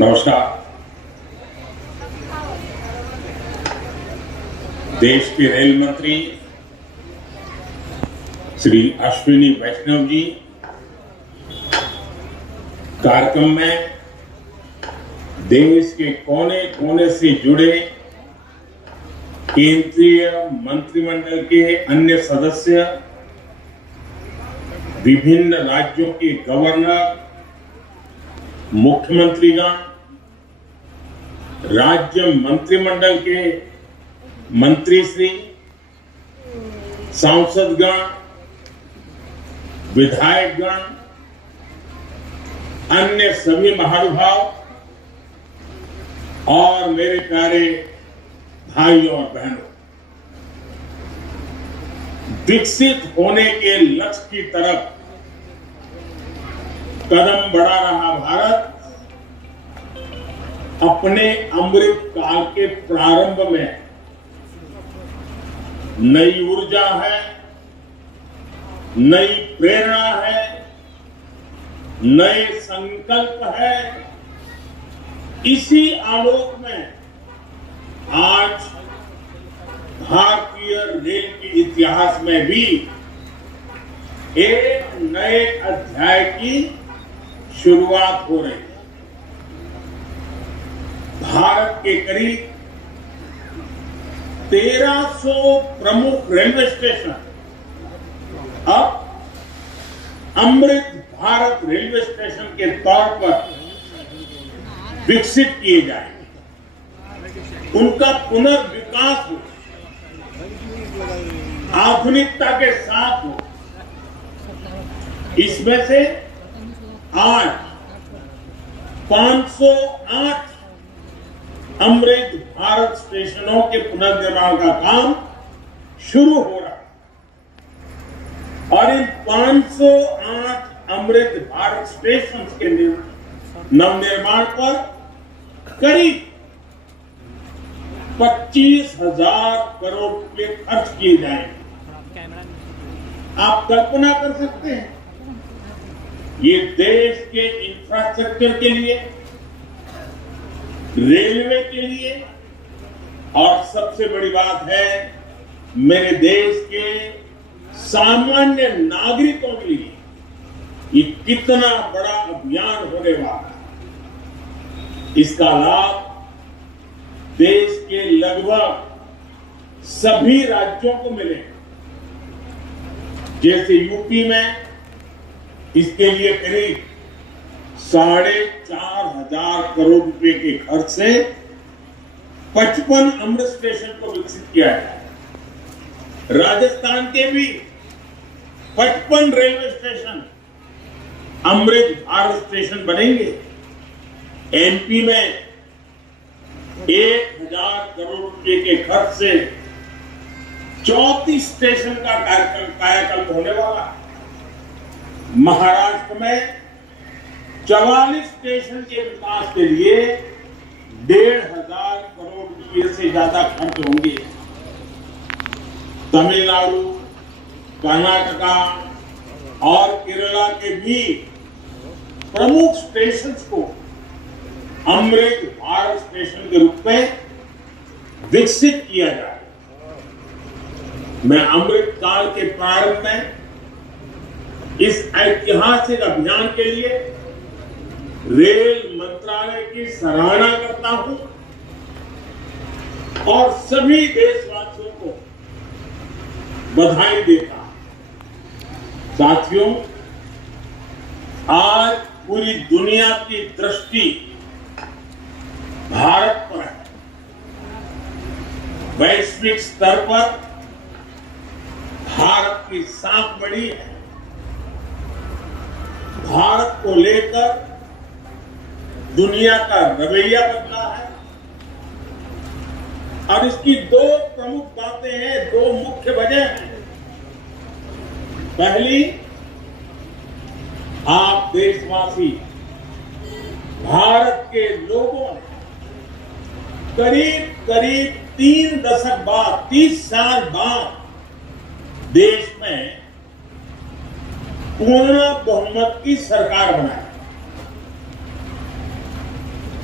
नमस्कार। देश के रेल मंत्री श्री अश्विनी वैष्णव जी कार्यक्रम में देश के कोने कोने से जुड़े केंद्रीय मंत्रिमंडल के अन्य सदस्य, विभिन्न राज्यों के गवर्नर, मुख्यमंत्रीगण, राज्य मंत्रिमंडल के मंत्रीश्री, सांसदगण, विधायकगण, अन्य सभी महानुभाव और मेरे प्यारे भाइयों और बहनों, विकसित होने के लक्ष्य की तरफ कदम बढ़ा रहा भारत अपने अमृत काल के प्रारंभ में नई ऊर्जा है, नई प्रेरणा है, नए संकल्प है। इसी आलोक में आज भारतीय रेल के इतिहास में भी एक नए अध्याय की शुरुआत हो रही है। भारत के करीब 1300 प्रमुख रेलवे स्टेशन अब अमृत भारत रेलवे स्टेशन के तौर पर विकसित किए जाएंगे, उनका पुनर्विकास हो, आधुनिकता के साथ हो। इसमें से आज 508 अमृत भारत स्टेशनों के पुनर्निर्माण का काम शुरू हो रहा है और इन 508 अमृत भारत स्टेशन के नवनिर्माण पर करीब 25,000 करोड़ रुपए खर्च किए जाएंगे। आप कल्पना कर सकते हैं, ये देश के इंफ्रास्ट्रक्चर के लिए, रेलवे के लिए और सबसे बड़ी बात है मेरे देश के सामान्य नागरिकों के लिए ये कितना बड़ा अभियान होने वाला है। इसका लाभ देश के लगभग सभी राज्यों को मिलेगा। जैसे यूपी में इसके लिए करीब 4,500 करोड़ रुपए के खर्च से 55 अमृत स्टेशन को विकसित किया है। राजस्थान के भी 55 railway station Amrit Bharat station बनेंगे। एमपी में 1,000 करोड़ रुपए के खर्च से 34 स्टेशन का कायाकल्प होने वाला है। महाराष्ट्र में 44 स्टेशन के विकास के लिए 1,500 करोड़ रुपए से ज्यादा खर्च होंगे। तमिलनाडु, कर्नाटका और केरला के भी प्रमुख स्टेशन को अमृत भारत स्टेशन के रूप में विकसित किया जाए। मैं अमृत काल के प्रारंभ में इस ऐतिहासिक अभियान के लिए रेल मंत्रालय की सराहना करता हूं और सभी देशवासियों को बधाई देता हूं। साथियों, आज पूरी दुनिया की दृष्टि भारत पर है। वैश्विक स्तर पर भारत की साख बढ़ी है। भारत को लेकर दुनिया का रवैया बदला है और इसकी दो प्रमुख बातें हैं, दो मुख्य वजह हैं। पहली, आप देशवासी, भारत के लोगों ने करीब करीब 3 दशक बाद, 30 साल बाद देश में पूर्ण बहुमत की सरकार बनाई।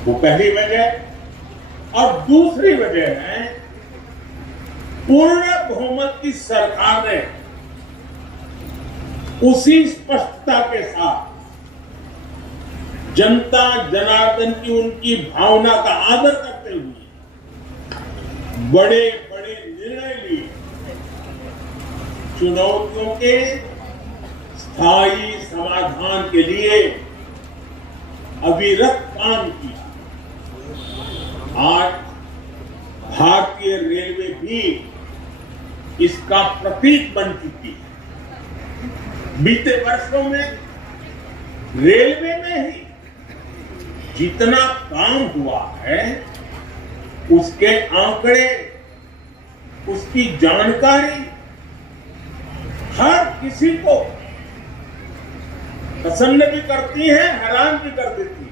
वो पहली वजह। और दूसरी वजह है पूर्ण बहुमत की सरकार ने उसी स्पष्टता के साथ जनता जनार्दन की उनकी भावना का आदर करते हुए बड़े बड़े निर्णय लिए, चुनौतियों के स्थायी समाधान के लिए अविरत काम किया। आज भारतीय रेलवे भी इसका प्रतीक बन चुकी है। बीते वर्षों में रेलवे में ही जितना काम हुआ है, उसके आंकड़े, उसकी जानकारी हर किसी को पसंद भी करती है, हैरान भी कर देती है।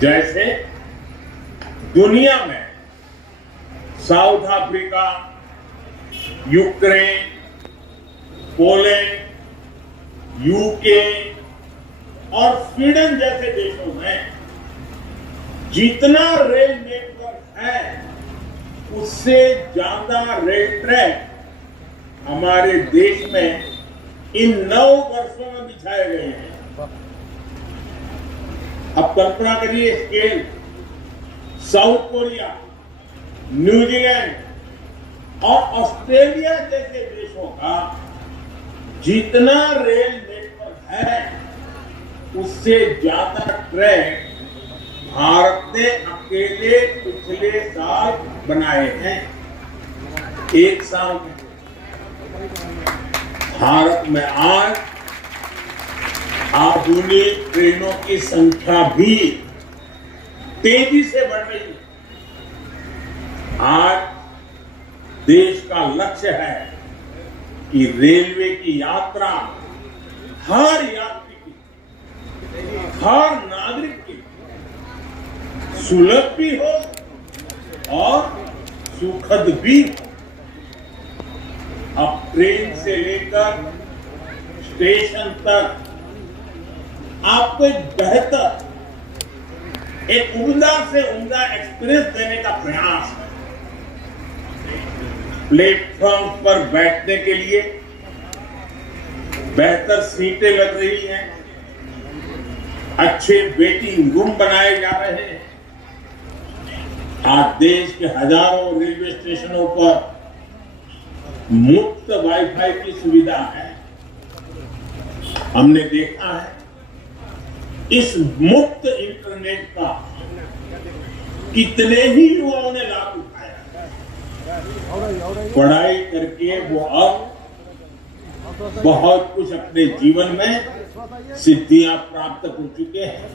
जैसे दुनिया में south Africa, Ukraine, Poland, UK और स्वीडन जैसे देशों में जितना रेल नेटवर्क है, उससे ज्यादा रेल ट्रैक हमारे देश में इन 9 वर्षों में बिछाए गए हैं। अब कल्पना करिए स्केल, साउथ कोरिया, न्यूजीलैंड और ऑस्ट्रेलिया जैसे देशों का जितना रेल नेटवर्क है, उससे ज्यादा ट्रैक भारत ने अकेले पिछले साल बनाए हैं। एक साल में भारत में आज आधुनिक ट्रेनों की संख्या भी तेजी से बढ़ रही है। आज देश का लक्ष्य है कि रेलवे की यात्रा हर यात्री की, हर नागरिक की सुलभ भी हो और सुखद भी हो। अब ट्रेन से लेकर स्टेशन तक आपको एक बेहतर, एक उम्दा से उम्दा एक्सपीरियंस देने का प्रयास है। प्लेटफॉर्म पर बैठने के लिए बेहतर सीटें लग रही हैं, अच्छे वेटिंग रूम बनाए जा रहे हैं। आज देश के हजारों रेलवे स्टेशनों पर मुफ्त वाईफाई की सुविधा है। हमने देखा है इस मुफ्त इंटरनेट का कितने ही युवाओं ने लाभ उठाया। पढ़ाई करके वो अब बहुत कुछ अपने जीवन में सिद्धियां प्राप्त कर चुके हैं।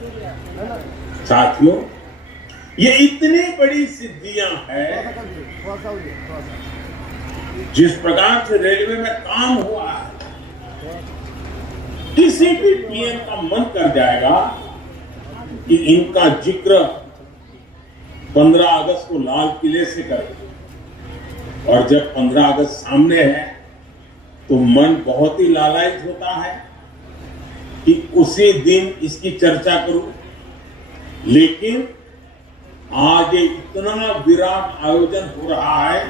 साथियों, ये इतनी बड़ी सिद्धियां हैं, जिस प्रकार से रेलवे में काम हुआ है, किसी भी पीएम का मन कर जाएगा कि इनका जिक्र 15 अगस्त को लाल किले से करें। और जब 15 अगस्त सामने है तो मन बहुत ही लालायित होता है कि उसी दिन इसकी चर्चा करूं। लेकिन आज ये इतना विराट आयोजन हो रहा है,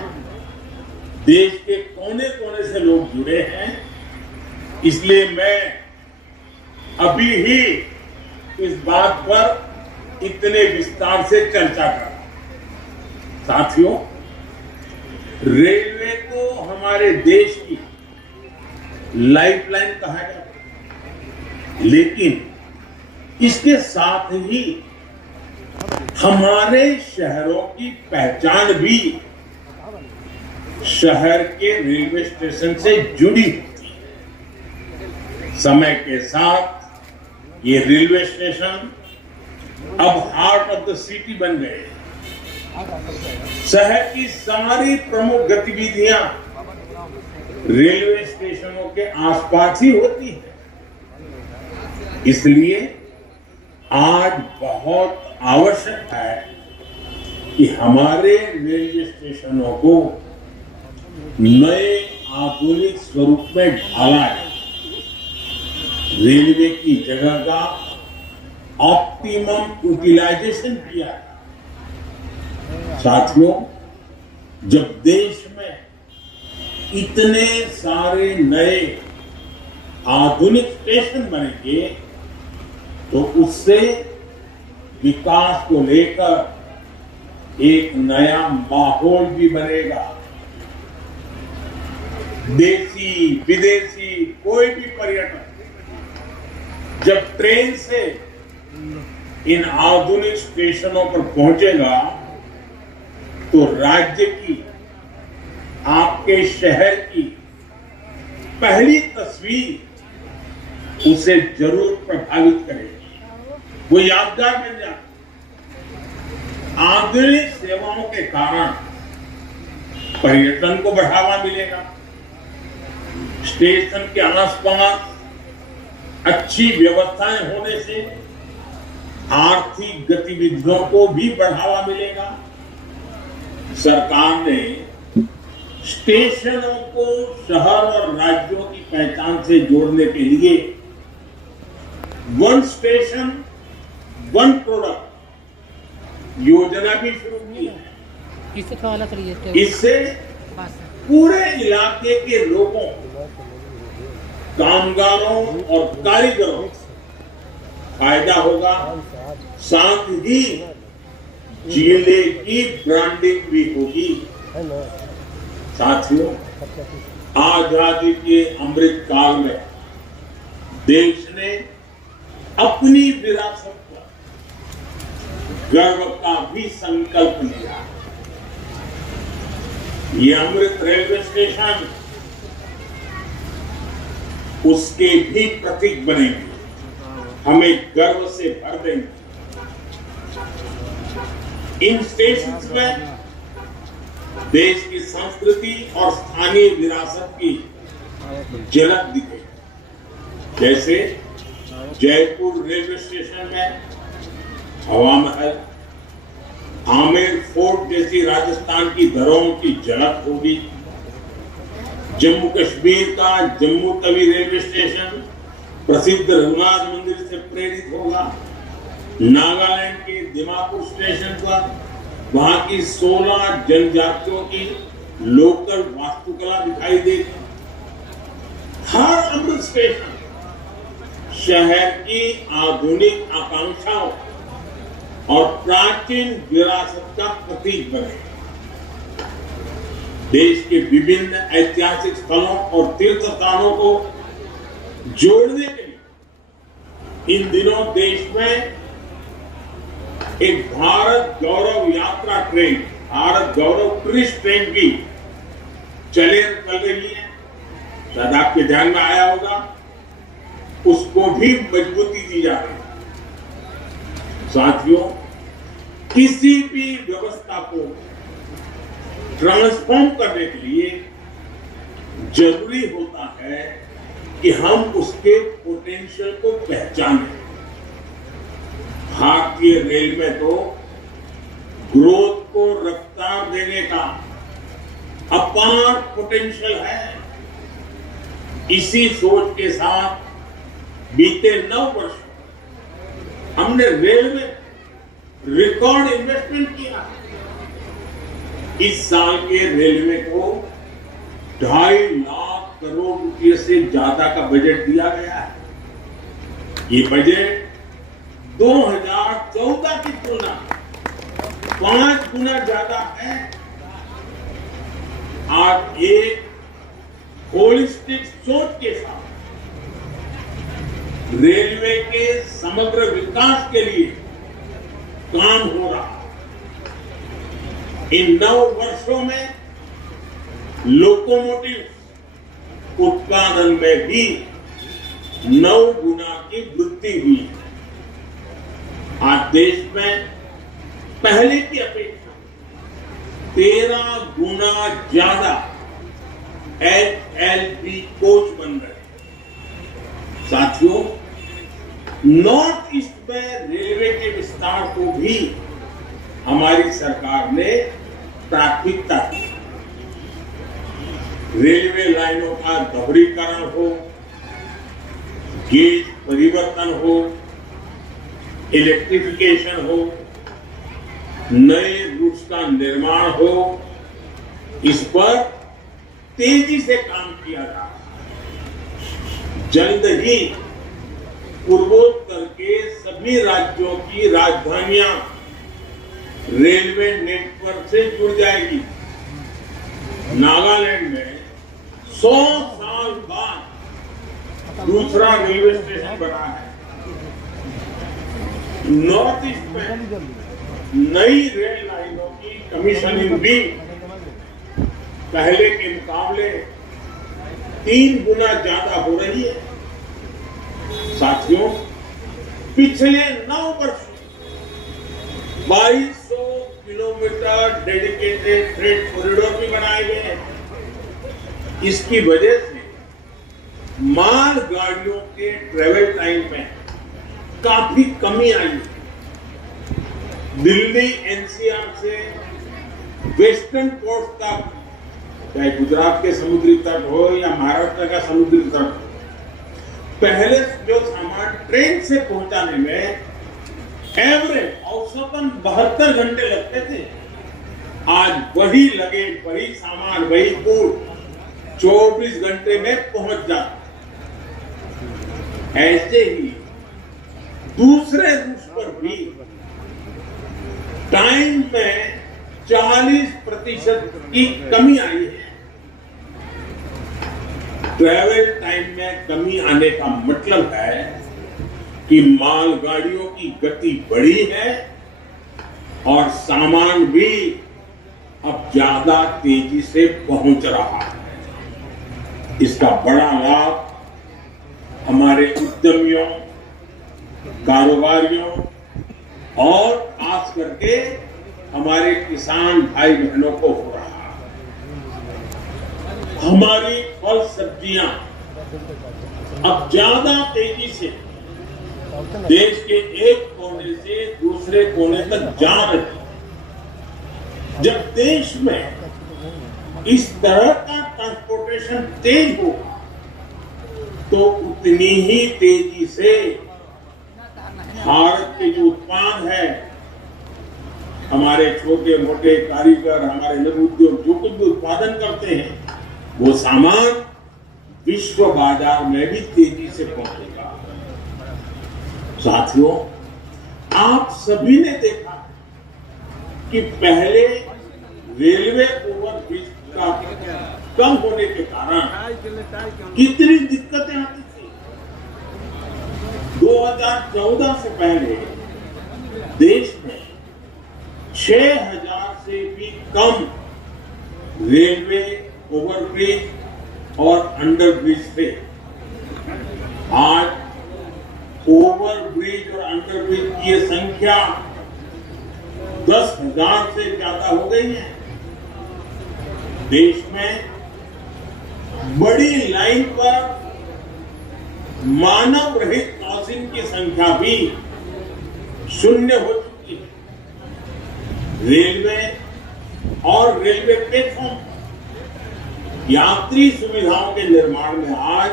देश के कोने कोने से लोग जुड़े हैं, इसलिए मैं अभी ही इस बात पर इतने विस्तार से चर्चा कर रहा हूं। साथियों, रेलवे को हमारे देश की लाइफलाइन कहा जाता है, लेकिन इसके साथ ही हमारे शहरों की पहचान भी शहर के रेलवे स्टेशन से जुड़ी होती है। समय के साथ ये रेलवे स्टेशन अब हार्ट ऑफ द सिटी बन गए। शहर की सारी प्रमुख गतिविधियां रेलवे स्टेशनों के आसपास ही होती है। इसलिए आज बहुत आवश्यक है कि हमारे रेलवे स्टेशनों को नए आधुनिक स्वरूप में ढाला है। रेलवे की जगह का ऑप्टिमम यूटिलाइजेशन किया। साथियों, जब देश में इतने सारे नए आधुनिक स्टेशन बनेंगे तो उससे विकास को लेकर एक नया माहौल भी बनेगा। देशी विदेशी कोई भी पर्यटक जब ट्रेन से इन आधुनिक स्टेशनों पर पहुंचेगा तो राज्य की, आपके शहर की पहली तस्वीर उसे जरूर प्रभावित करेगी, वो यादगार बन जाए। आधुनिक सेवाओं के कारण पर्यटन को बढ़ावा मिलेगा, स्टेशन के आसपास अच्छी व्यवस्थाएं होने से आर्थिक गतिविधियों को भी बढ़ावा मिलेगा। सरकार ने स्टेशनों को शहर और राज्यों की पहचान से जोड़ने के लिए वन स्टेशन वन प्रोडक्ट योजना भी शुरू की है। इससे पूरे इलाके के लोगों, कामगारों और कारीगरों फायदा होगा, साथ ही जिले की ब्रांडिंग भी होगी। साथियों, आजादी के अमृत काल में देश ने अपनी विरासत पर गर्व का भी संकल्प लिया। ये अमृत रेलवे स्टेशन उसके भी प्रतीक बनेंगे, हमें गर्व से भर देंगे। इन स्टेशन में देश की संस्कृति और स्थानीय विरासत की झलक दिखे। जैसे जयपुर रेलवे स्टेशन में हवा महल, आमेर फोर्ट जैसी राजस्थान की धरोहरों की झलक होगी। जम्मू कश्मीर का जम्मू तवी रेलवे स्टेशन प्रसिद्ध रघुनाथ मंदिर से प्रेरित होगा। नागालैंड के दिमापुर स्टेशन पर वहां की 16 जनजातियों की लोकल वास्तुकला दिखाई देगी। हर अमृत स्टेशन शहर की आधुनिक आकांक्षाओं और प्राचीन विरासत का प्रतीक बने। देश के विभिन्न ऐतिहासिक स्थलों और तीर्थ स्थानों को जोड़ने के लिए इन दिनों देश में एक भारत गौरव यात्रा ट्रेन, भारत गौरव टूरिस्ट ट्रेन की चल रही है। शायद आपके ध्यान में आया होगा, उसको भी मजबूती दी जा रही है। साथियों, किसी भी व्यवस्था को ट्रांसफॉर्म करने के लिए जरूरी होता है कि हम उसके पोटेंशियल को पहचानें। भारतीय रेल में तो ग्रोथ को रफ्तार देने का अपार पोटेंशियल है। इसी सोच के साथ बीते 9 वर्षों हमने रेल में रिकॉर्ड इन्वेस्टमेंट किया। इस साल के रेलवे को 2.5 लाख करोड़ रुपए से ज्यादा का बजट दिया गया है। ये बजट 2014 की तुलना 5 गुना ज्यादा है। आज एक होलिस्टिक सोच के साथ रेलवे के समग्र विकास के लिए काम हो रहा है। इन 9 वर्षों में लोकोमोटिव उत्पादन में भी 9 गुना की वृद्धि हुई है। आज देश में पहले की अपेक्षा 13 गुना ज्यादा HLP कोच बन रहे हैं। साथियों, नॉर्थ ईस्ट में रेलवे के विस्तार को भी हमारी सरकार ने प्राथमिकता दी। रेलवे लाइनों का दोहरीकरण हो, गेज परिवर्तन हो, इलेक्ट्रिफिकेशन हो, नए रूट्स का निर्माण हो, इस पर तेजी से काम किया जा रहा है। जल्द ही पूर्वोत्तर के सभी राज्यों की राजधानियां रेलवे नेटवर्क से जुड़ जाएगी। नागालैंड में 100 साल बाद दूसरा रेलवे स्टेशन बना है। नॉर्थ ईस्ट में नई रेल लाइनों की कमीशनिंग भी पहले के मुकाबले 3 गुना ज्यादा हो रही है। साथियों, पिछले 9 वर्ष 2200 किलोमीटर डेडिकेटेड फ्रेट कॉरिडोर भी बनाए गए हैं। इसकी वजह से माल गाड़ियों के ट्रेवल टाइम में काफी कमी आई है। दिल्ली एनसीआर से वेस्टर्न कोस्ट तक, चाहे गुजरात के समुद्री तट हो या महाराष्ट्र का समुद्री तट, पहले जो सामान ट्रेन से पहुंचाने में एवरेज औसतन 72 घंटे लगते थे, आज वही लगेज, वही सामान, वही गुड 24 घंटे में पहुंच जाता। ऐसे ही दूसरे रूट्स पर भी टाइम में 40% की कमी आई है। ट्रैवल टाइम में कमी आने का मतलब है कि मालगाड़ियों की गति बढ़ी है और सामान भी अब ज्यादा तेजी से पहुंच रहा है। इसका बड़ा लाभ हमारे उद्यमियों, कारोबारियों और खास करके हमारे किसान भाई बहनों को हो रहा है। हमारी फल सब्जियां अब ज्यादा तेजी से देश के एक कोने से दूसरे कोने तक जा रही। जब देश में इस तरह का ट्रांसपोर्टेशन तेज होगा तो उतनी ही तेजी से भारत के जो उत्पाद है, हमारे छोटे मोटे कारीगर, हमारे लघु उद्योग जो कुछ भी उत्पादन करते हैं, वो सामान विश्व बाजार में भी तेजी से पहुंचेगा। साथियों, आप सभी ने देखा कि पहले रेलवे ओवरब्रिज का कम होने के कारण कितनी दिक्कतें आती थी। 2014 से पहले देश में 6000 से भी कम रेलवे ओवरब्रिज और अंडरब्रिज थे। आज ओवरब्रिज और अंडरब्रिज की संख्या 10,000 से ज्यादा हो गई है। देश में बड़ी लाइन पर मानव रहित क्रॉसिंग की संख्या भी 0 हो चुकी है। रेलवे और रेलवे प्लेटफॉर्म यात्री सुविधाओं के निर्माण में आज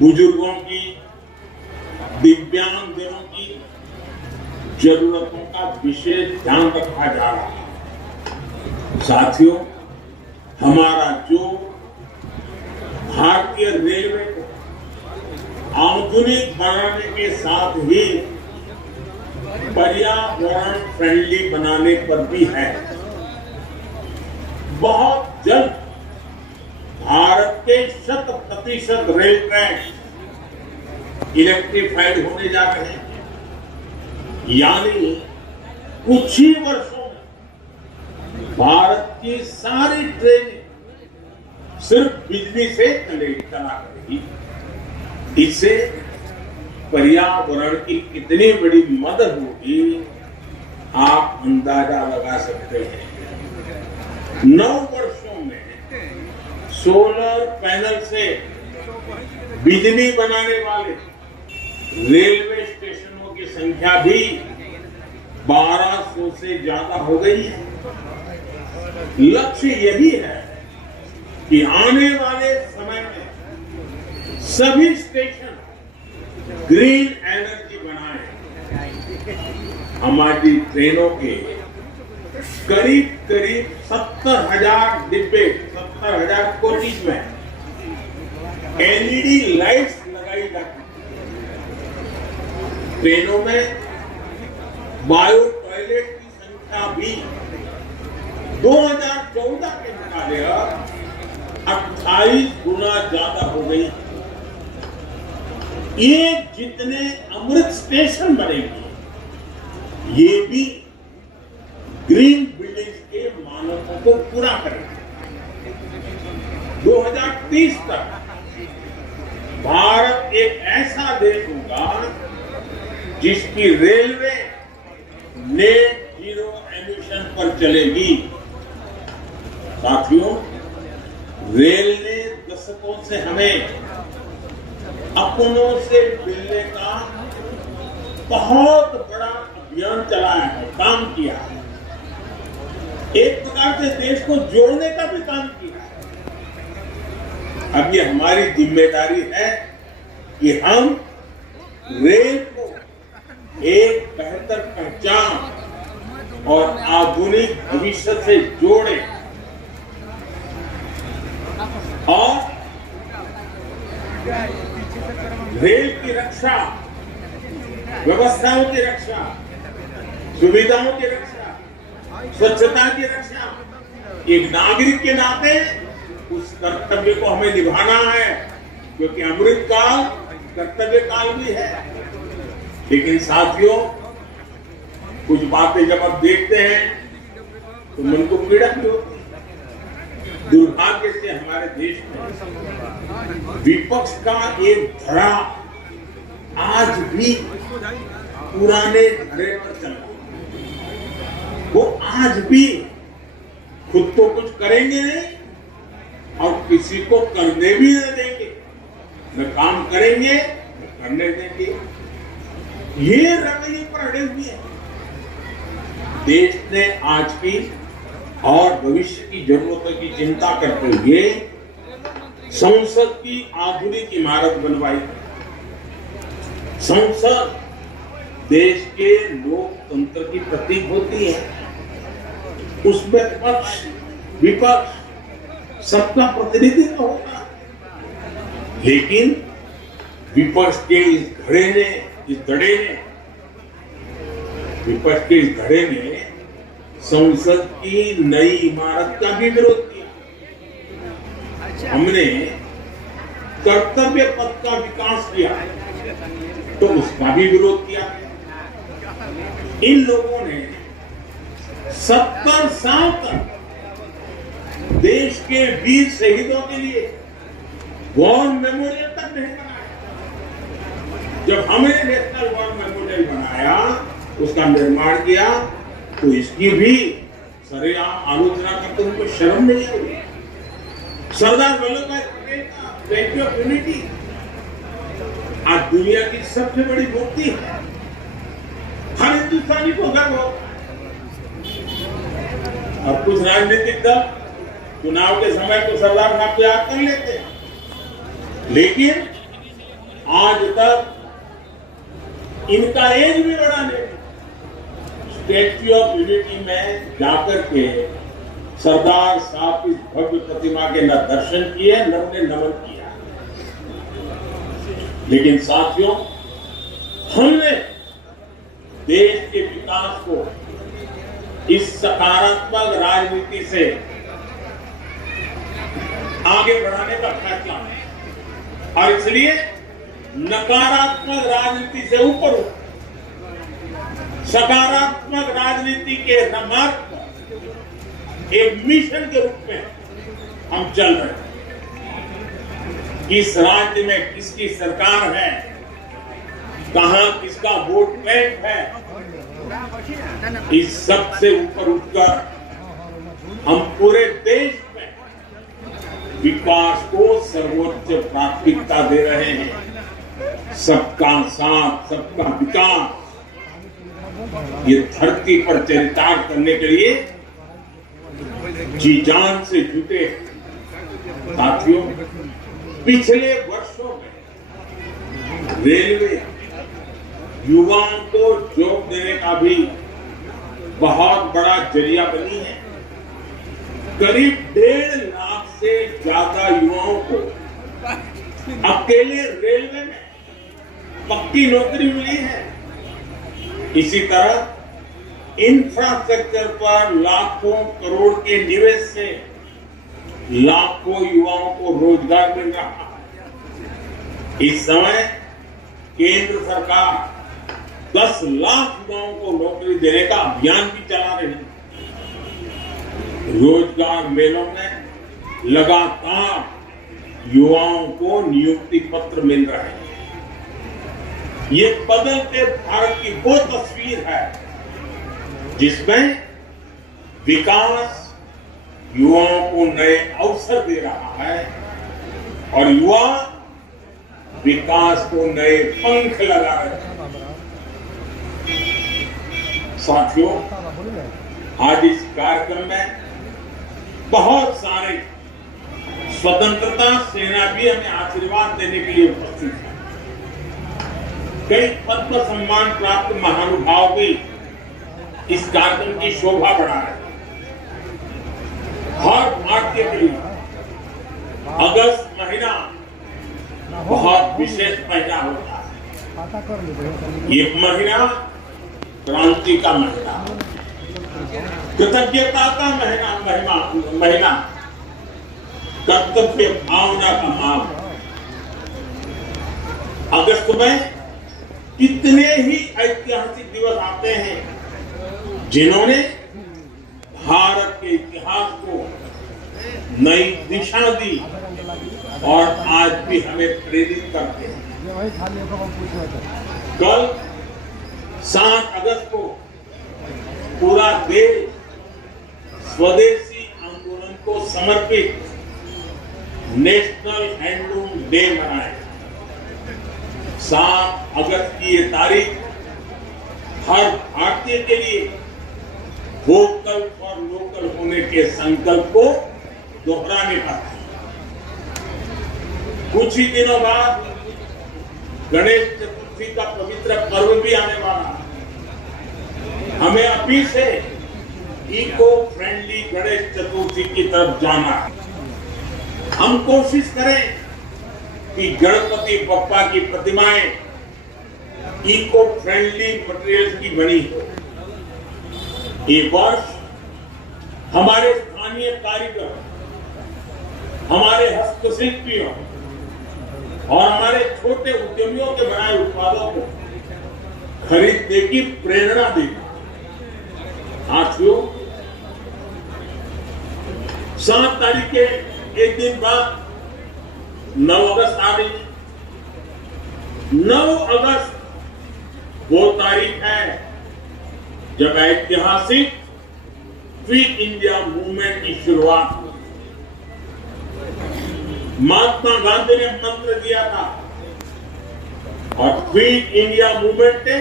बुजुर्गों की, दिव्यांगजनों की जरूरतों का विशेष ध्यान रखा जा रहा है। साथियों, हमारा जो भारतीय रेलवे को आधुनिक बनाने के साथ ही पर्यावरण फ्रेंडली बनाने पर भी है। बहुत जल्द भारत के 100% रेल ट्रैक इलेक्ट्रीफाइड होने जा रहे हैं। यानी कुछ ही वर्षों में भारत की सारी ट्रेनें सिर्फ बिजली से चला करेगी। इससे पर्यावरण की कितनी बड़ी मदद होगी, आप अंदाजा लगा सकते हैं। 9 वर्षों में सोलर पैनल से बिजली बनाने वाले रेलवे स्टेशनों की संख्या भी 1200 से ज्यादा हो गई है। लक्ष्य यही है कि आने वाले समय में सभी स्टेशन ग्रीन एनर्जी बनाएं हमारी ट्रेनों के करीब करीब 70,000 डिब्बे, 70,000 कोचेज में एलईडी लाइट्स लगाई जाती। ट्रेनों में बायो टॉयलेट की संख्या भी 2014 के मुकाबले 28 गुना ज्यादा हो गई। ये जितने अमृत स्टेशन बनेंगे, ये भी ग्रीन बिल्डिंग के मानकों को पूरा करेंगे। 2030 तक भारत एक ऐसा देश होगा जिसकी रेलवे नेट जीरो एमिशन पर चलेगी। साथियों, रेल ने दशकों से हमें अपनों से मिलने का बहुत बड़ा अभियान चलाया है, काम किया है। एक प्रकार से देश को जोड़ने का भी काम किया है। अब ये हमारी जिम्मेदारी है कि हम रेल को एक बेहतर पहचान और आधुनिक भविष्य से जोड़ें और रेल की रक्षा, व्यवस्थाओं की रक्षा, सुविधाओं की रक्षा, स्वच्छता की रक्षा, एक नागरिक के नाते उस कर्तव्य को हमें निभाना है, क्योंकि अमृत काल कर्तव्य काल भी है। लेकिन साथियों, कुछ बातें जब आप देखते हैं तो मन को पीड़ा भी होती है। दुर्भाग्य से हमारे देश में विपक्ष का एक धड़ा आज भी पुराने धड़े पर चल रहा है। वो आज भी खुद तो कुछ करेंगे नहीं और किसी को करने भी न देंगे, न काम करेंगे न करने देंगे। ये रवैये पर अड़े हुए हैं। देश ने आज की और भविष्य की जरूरतों की चिंता करते हुए संसद की आधुनिक इमारत बनवाई। संसद देश के लोकतंत्र की प्रतीक होती है। उसमें पक्ष विपक्ष सबका प्रतिनिधित्व होगा, लेकिन विपक्ष के इस धड़े ने विपक्ष के इस धड़े ने संसद की नई इमारत का भी विरोध किया। हमने कर्तव्य पथ का विकास किया तो उसका भी विरोध किया। इन लोगों ने 70 साल तक देश के वीर शहीदों के लिए वॉर मेमोरियल तक नहीं बनाया। जब हमने नेशनल वॉर मेमोरियल बनाया, उसका निर्माण किया, तो इसकी भी सरेआम आलोचना करते उनको शर्म नहीं आई। सरदार वल्लभ भाई पटेल का स्टैच्यू ऑफ यूनिटी आज दुनिया की सबसे बड़ी मूर्ति है। हर हिंदुस्तानी को गर्व होता है। अब कुछ राजनीतिक दल चुनाव के समय तो सरदार साहब को याद कर लेते हैं, लेकिन आज तक इनका एक भी बड़ा नहीं। स्टैच्यू ऑफ यूनिटी में जाकर के सरदार साहब की भव्य प्रतिमा के न दर्शन किए न उन्हें नमन किया। लेकिन साथियों, हमने देश के विकास को इस सकारात्मक राजनीति से आगे बढ़ाने का फैसला है और इसलिए नकारात्मक राजनीति से ऊपर सकारात्मक राजनीति के मार्ग पर एक मिशन के रूप में हम चल रहे हैं। किस राज्य में किसकी सरकार है, कहां किसका वोट बैंक है, इस सब से ऊपर उठकर हम पूरे देश में विकास को सर्वोच्च प्राथमिकता दे रहे हैं। सबका साथ, सबका विकास, ये धरती पर चरितार्थ करने के लिए जी जान से जुटे। साथियों, पिछले वर्षों में रेलवे युवाओं को जॉब देने का का भी बहुत बड़ा जरिया बनी है। करीब 1.5 लाख से ज्यादा युवाओं को अकेले रेलवे में पक्की नौकरी मिली है। इसी तरह इंफ्रास्ट्रक्चर पर लाखों करोड़ के निवेश से लाखों युवाओं को रोजगार मिल रहा है। इस समय केंद्र सरकार 10 लाख युवाओं को नौकरी देने का अभियान भी चला रही है। रोजगार मेलों में लगातार युवाओं को नियुक्ति पत्र मिल रहे हैं। ये बदलते भारत की वो तस्वीर है जिसमें विकास युवाओं को नए अवसर दे रहा है और युवा विकास को नए पंख लगा रहे हैं। साथियों, आज इस कार्यक्रम में बहुत सारे स्वतंत्रता सेनानी हमें आशीर्वाद देने के लिए उपस्थित हैं। कई पद्म सम्मान प्राप्त महानुभाव भी इस कार्यक्रम की शोभा बढ़ा रहे हैं। हर भारतीय के लिए अगस्त महीना बहुत विशेष महीना होता है। ये महीना क्रांति का महीना, कृतज्ञता का महीना, कर्तव्य भावना का माह। अगस्त में कितने ही ऐतिहासिक दिवस आते हैं जिन्होंने भारत के इतिहास को नई दिशा दी और आज भी हमें प्रेरित करते हैं। कल 7 अगस्त को पूरा देश स्वदेशी आंदोलन को समर्पित नेशनल हैंडलूम डे मनाएगा। 7 अगस्त की ये तारीख हर भारतीय के लिए वोकल फॉर लोकल होने के संकल्प को दोहराने का था। कुछ ही दिनों बाद गणेश चतुर्थी का पवित्र पर्व भी आने वाला है। हमें अभी से इको फ्रेंडली गणेश चतुर्थी की तरफ जाना है। हम कोशिश करें कि गणपति बप्पा की प्रतिमाएं इको फ्रेंडली मटेरियल की बनी हो। ये वर्ष हमारे स्थानीय कारीगर, हमारे हस्तशिल्पियों और हमारे छोटे उद्यमियों के बनाए उत्पादों को खरीदने की प्रेरणा देगा। साथियों, 7 तारीख के एक दिन बाद 9 अगस्त आ रही है। 9 अगस्त वो तारीख है जब ऐतिहासिक क्विट इंडिया मूवमेंट की शुरुआत हुई। महात्मा गांधी ने मंत्र दिया था और क्विट इंडिया मूवमेंट ने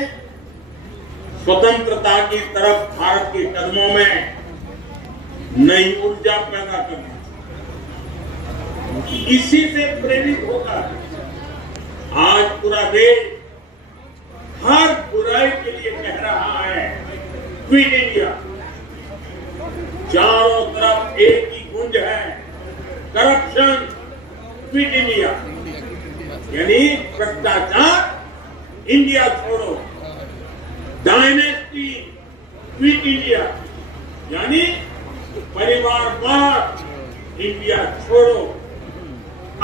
स्वतंत्रता की तरफ भारत के कदमों में नई ऊर्जा पैदा करना। इसी से प्रेरित होकर आज पूरा देश हर बुराई के लिए कह रहा है क्विट इंडिया। चारों तरफ एक ही गूंज है, करप्शन क्विट इंडिया, यानी भ्रष्टाचार इंडिया छोड़ो। डायनेस्टी क्विट इंडिया, यानी परिवारवाद इंडिया छोड़ो।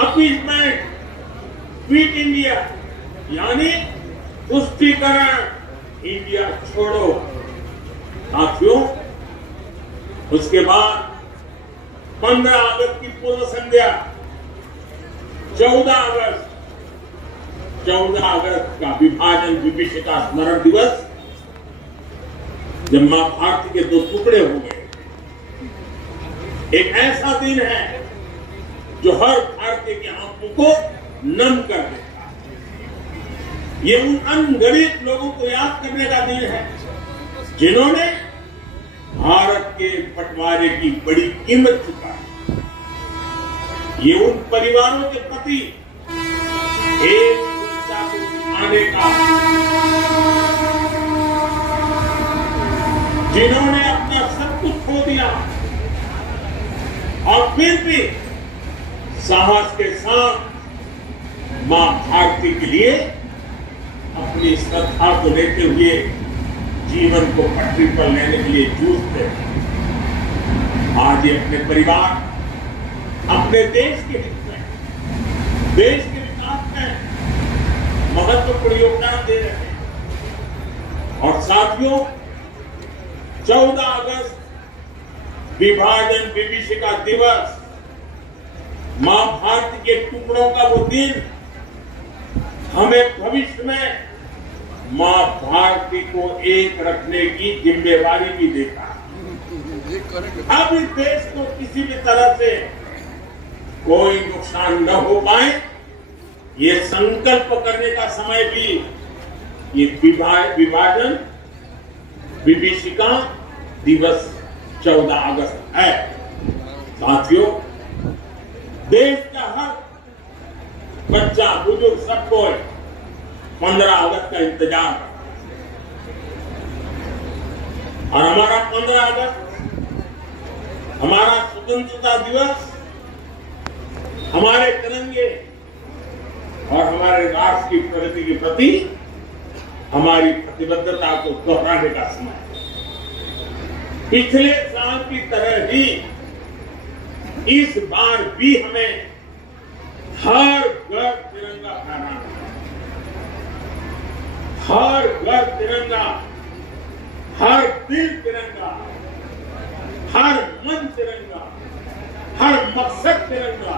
अपीसमेंट क्विट इंडिया, यानी तुष्टीकरण इंडिया छोड़ो। साथियों, उसके बाद 15 अगस्त की पूर्व संध्या, 14 अगस्त का विभाजन विभीषिका स्मरण दिवस, जब मां भारती के 2 टुकड़े हो गए। एक ऐसा दिन है जो हर भारतीय की आंखों को नम कर देता है। ये उन अनगिनत लोगों को याद करने का दिन है जिन्होंने भारत के बंटवारे की बड़ी कीमत चुकाई। ये उन परिवारों के प्रति एक को दिखाने का जिन्होंने अपना सब कुछ खो दिया और फिर भी साहस के साथ मां भारती के लिए अपनी श्रद्धा को लेते हुए जीवन को पटरी पर लेने के लिए जूझते हैं। आज ये अपने परिवार, अपने देश के हित में, देश के विकास में महत्वपूर्ण योगदान दे रहे हैं। और साथियों, 14 अगस्त विभाजन विभीषिका दिवस, मां भारती के टुकड़ों का वो दिन हमें भविष्य में मां भारती को एक रखने की जिम्मेवारी भी देता है। अब इस देश को किसी भी तरह से कोई नुकसान न हो पाए, ये संकल्प करने का समय भी ये विभाजन विभीषिका दिवस 14 अगस्त है। साथियों, देश का हर बच्चा, बुजुर्ग, सबको 15 अगस्त का इंतजार और हमारा 15 अगस्त, हमारा स्वतंत्रता दिवस, हमारे तिरंगे और हमारे राष्ट्र की प्रगति के प्रति हमारी प्रतिबद्धता को दोहराने का समय है। पिछले साल की तरह ही इस बार भी हमें हर घर तिरंगा फहराना है। हर घर तिरंगा, हर दिल तिरंगा, हर मन तिरंगा, हर मकसद तिरंगा,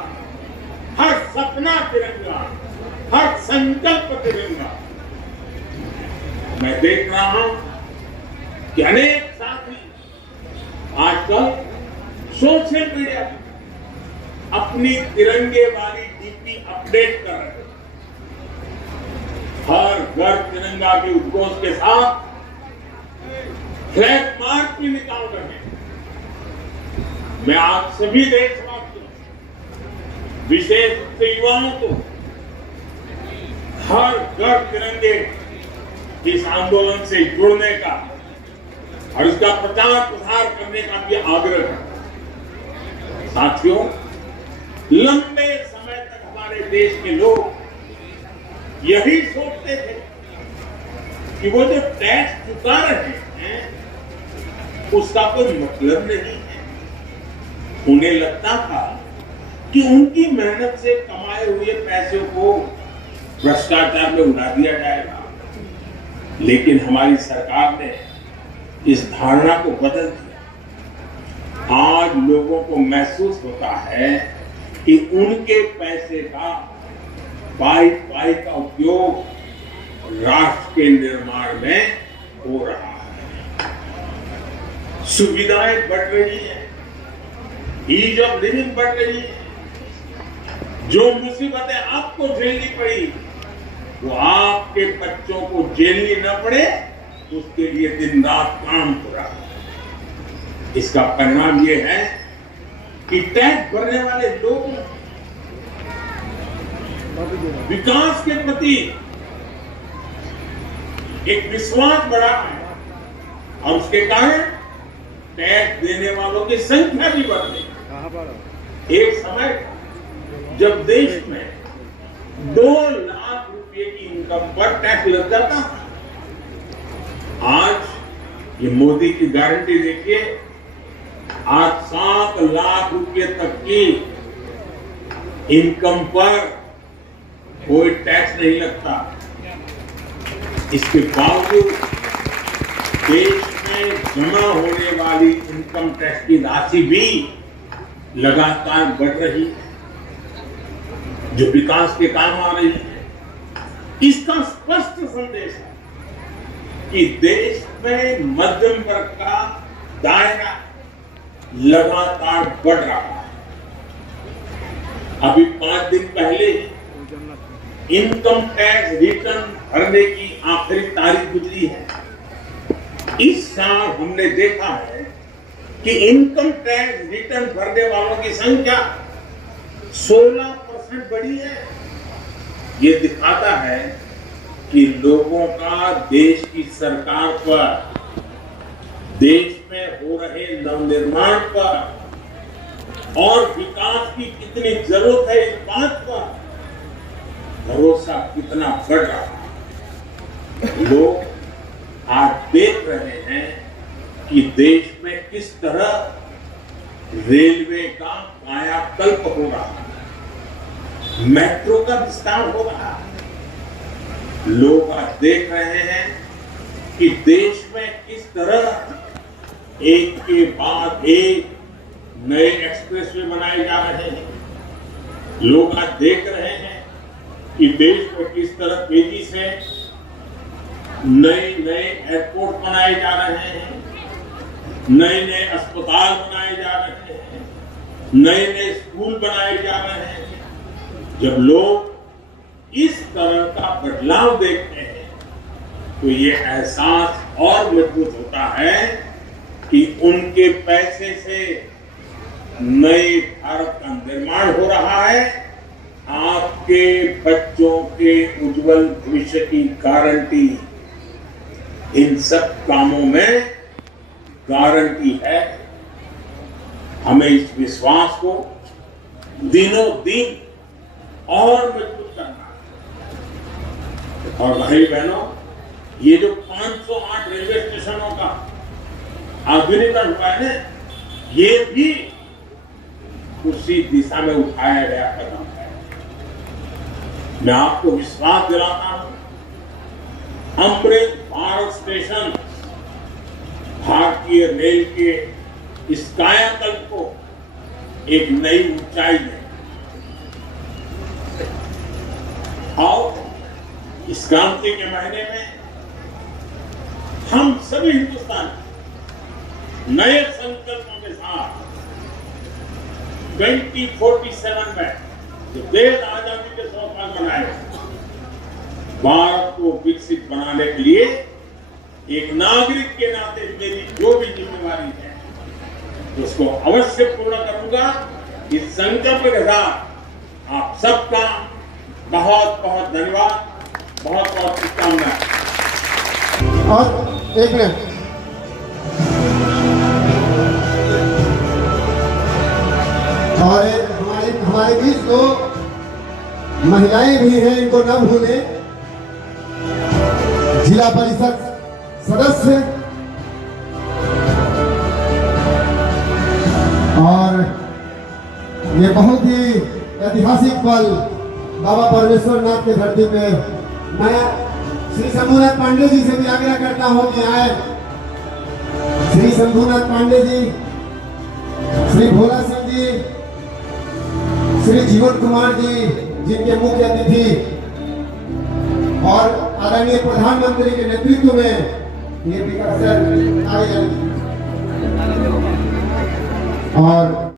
हर सपना तिरंगा, हर संकल्प तिरंगा। मैं देख रहा हूं कि अनेक साथी आजकल सोशल मीडिया पर अपनी तिरंगे वाली डीपी अपडेट कर रहे हैं। हर घर तिरंगा के उद्घोष के साथ फ्लैग मार्च भी निकाल रहे हैं। मैं आप सभी देशवासियों, विशेष रूप से युवाओं को हर घर तिरंगे इस आंदोलन से जुड़ने का और इसका प्रचार प्रसार करने का भी आग्रह करता हूं। साथियों, लंबे समय तक हमारे देश के लोग यही सोचते थे कि वो जो टैक्स चुका रहे हैं उसका कोई मतलब नहीं है। उन्हें लगता था कि उनकी मेहनत से कमाए हुए पैसे को भ्रष्टाचार में उड़ा दिया जाएगा। लेकिन हमारी सरकार ने इस धारणा को बदल दिया। आज लोगों को महसूस होता है कि उनके पैसे का पाई का उपयोग राष्ट्र के निर्माण में हो रहा है। सुविधाएं बढ़ रही है, ईज ऑफ लिविंग बढ़ रही है। जो मुसीबतें आपको झेलनी पड़ी वो आपके बच्चों को झेलनी न पड़े, उसके लिए दिन रात काम हो रहा है। इसका परिणाम ये है कि टैक्स भरने वाले लोग विकास के प्रति एक विश्वास बढ़ा है और उसके कारण टैक्स देने वालों की संख्या भी बढ़ गई। एक समय जब देश में 2 लाख रुपए की इनकम पर टैक्स लग जाता था, आज ये मोदी की गारंटी देखिए, आज 7 लाख रुपए तक की इनकम पर कोई टैक्स नहीं लगता। इसके बावजूद देश में जमा होने वाली इनकम टैक्स की राशि भी लगातार बढ़ रही है, जो विकास के काम आ रही है। इसका स्पष्ट संदेश है कि देश में मध्यम वर्ग का दायरा लगातार बढ़ रहा है। अभी 5 दिन पहले इनकम टैक्स रिटर्न भरने की आखिरी तारीख गुजरी है। इस साल हमने देखा है कि इनकम टैक्स रिटर्न भरने वालों की संख्या 16% बढ़ी है। ये दिखाता है कि लोगों का देश की सरकार पर देश में हो रहे नवनिर्माण पर और विकास की कितनी जरूरत है, इस बात पर भरोसा कितना बढ़ रहा है। लोग आज देख रहे हैं कि देश में किस तरह रेलवे का कायाकल्प हो रहा है, मेट्रो का विस्तार हो रहा है। लोग आज देख रहे हैं कि देश में किस तरह एक के बाद एक नए एक्सप्रेसवे बनाए जा रहे हैं। लोग आज देख रहे हैं कि देश में किस तरह तेजी से नए नए एयरपोर्ट बनाए जा रहे हैं, नए नए अस्पताल बनाए जा रहे हैं, नए नए स्कूल बनाए जा रहे हैं। जब लोग इस तरह का बदलाव देखते हैं तो ये एहसास और मजबूत होता है कि उनके पैसे से नए भारत का निर्माण हो रहा है। आपके बच्चों के उज्जवल भविष्य की गारंटी इन सब कामों में गारंटी है। हमें इस विश्वास को दिनों दिन और मजबूत करना है। और भाई बहनों, ये जो 508 रेलवे स्टेशनों का आधुनिकीकरण हुआ है ना, ये भी उसी दिशा में उठाया गया कदम है। मैं आपको विश्वास दिलाता हूं, अमृत भारत स्टेशन भारतीय रेल के इस कायाकल्प को एक नई ऊंचाई दें। और इस क्रांति के महीने में हम सभी हिंदुस्तानी नए संकल्पों के साथ 2047 में जो देश आजादी के 100 साल मनाए, भारत को विकसित बनाने के लिए एक नागरिक के नाते मेरी जो भी जिम्मेदारी है उसको अवश्य पूर्ण करूंगा। इस संकल्प के साथ आप सबका बहुत बहुत धन्यवाद, बहुत बहुत शुभकामनाएं। और एक मिनट, और हमारे बीच दो महिलाएं भी हैं, इनको न भूलें। जिला परिषद सदस्य और ये बहुत ही ऐतिहासिक पल बाबा परमेश्वर नाथ के धरती पे। मैं श्री शंभुनाथ पांडे जी से भी आग्रह करता हूं कि आए। श्री शंभुनाथ पांडे जी, श्री भोला सिंह जी, श्री जीवन कुमार जी, जिनके मुख्य अतिथि और आदरणीय प्रधानमंत्री के नेतृत्व में ये विकास आगे और